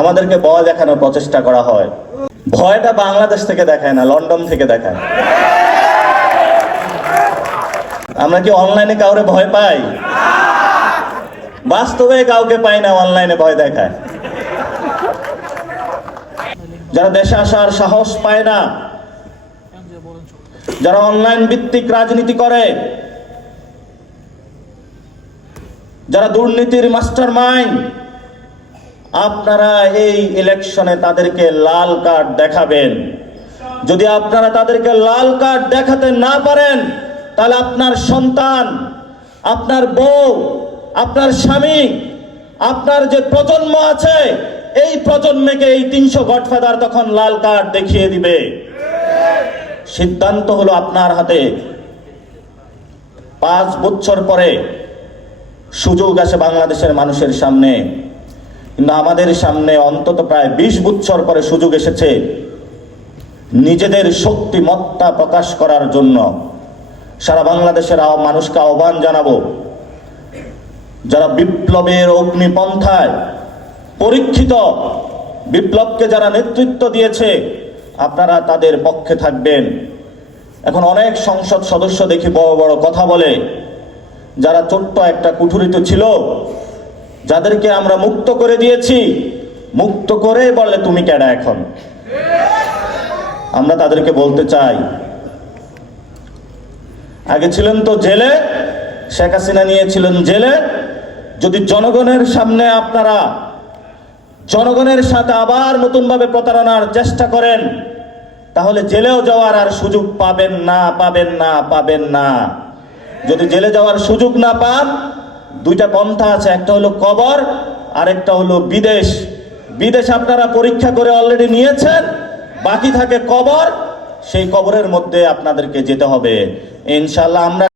আমাদেরকে ভয় দেখানোর প্রচেষ্টা করা হয়। ভয়টা বাংলাদেশ থেকে দেখায় না, লন্ডন থেকে দেখায়। আমরা কি অনলাইনে কাউরে ভয় পাই? বাস্তবে কাউকে পাই না, অনলাইনে ভয় দেখায়। যারা দেশে আসার সাহস পায় না, যারা অনলাইন ভিত্তিক রাজনীতি করে, যারা দুর্নীতির মাস্টার মাইন্ড আপনারা এই ইলেকশনে তাদেরকে লাল কার্ড দেখাবেন। যদি আপনারা তাদেরকে লাল কার্ড দেখাতে না পারেন, তাহলে আপনার সন্তান, আপনার বউ, আপনার স্বামী, আপনার যে প্রজন্ম আছে, এই প্রজন্মকে এই তিনশো গডফাদার তখন লাল কার্ড দেখিয়ে দিবে। সিদ্ধান্ত হলো আপনার হাতে। পাঁচ বছর পরে সুযোগ আসে বাংলাদেশের মানুষের সামনে। কিন্তু আমাদের সামনে অন্তত প্রায় বিশ বছর পরে সুযোগ এসেছে নিজেদের শক্তিমত্তা প্রকাশ করার জন্য। সারা বাংলাদেশের মানুষকে আহ্বান জানাব, যারা বিপ্লবের অগ্নিপন্থায় পরীক্ষিত, বিপ্লবকে যারা নেতৃত্ব দিয়েছে, আপনারা তাদের পক্ষে থাকবেন। এখন অনেক সংসদ সদস্য দেখি বড় বড় কথা বলে, যারা ছোট্ট একটা কুঠুরিতে ছিল যাদেরকে আমরা মুক্ত করে দিয়েছি, মুক্ত করে বলে তুমি কেডা এখন? আমরা তাদেরকে বলতে চাই। আগে ছিলেন তো জেলে, শেখ হাসিনা নিয়েছিলেন জেলে। যদি জনগণের সামনে আপনারা জনগণের সাথে আবার নতুনভাবে প্রতারণার চেষ্টা করেন, তাহলে জেলেও যাওয়ার আর সুযোগ পাবেন না পাবেন না পাবেন না। যদি জেলে যাওয়ার সুযোগ না পান দুইটা পন্থা আছে, একটা হলো কবর আর একটা হলো বিদেশ। বিদেশ আপনারা পরীক্ষা করে অলরেডি নিয়েছেন, বাকি থাকে কবর, সেই কবরের মধ্যে আপনাদেরকে যেতে হবে। ইনশাল্লাহ আমরা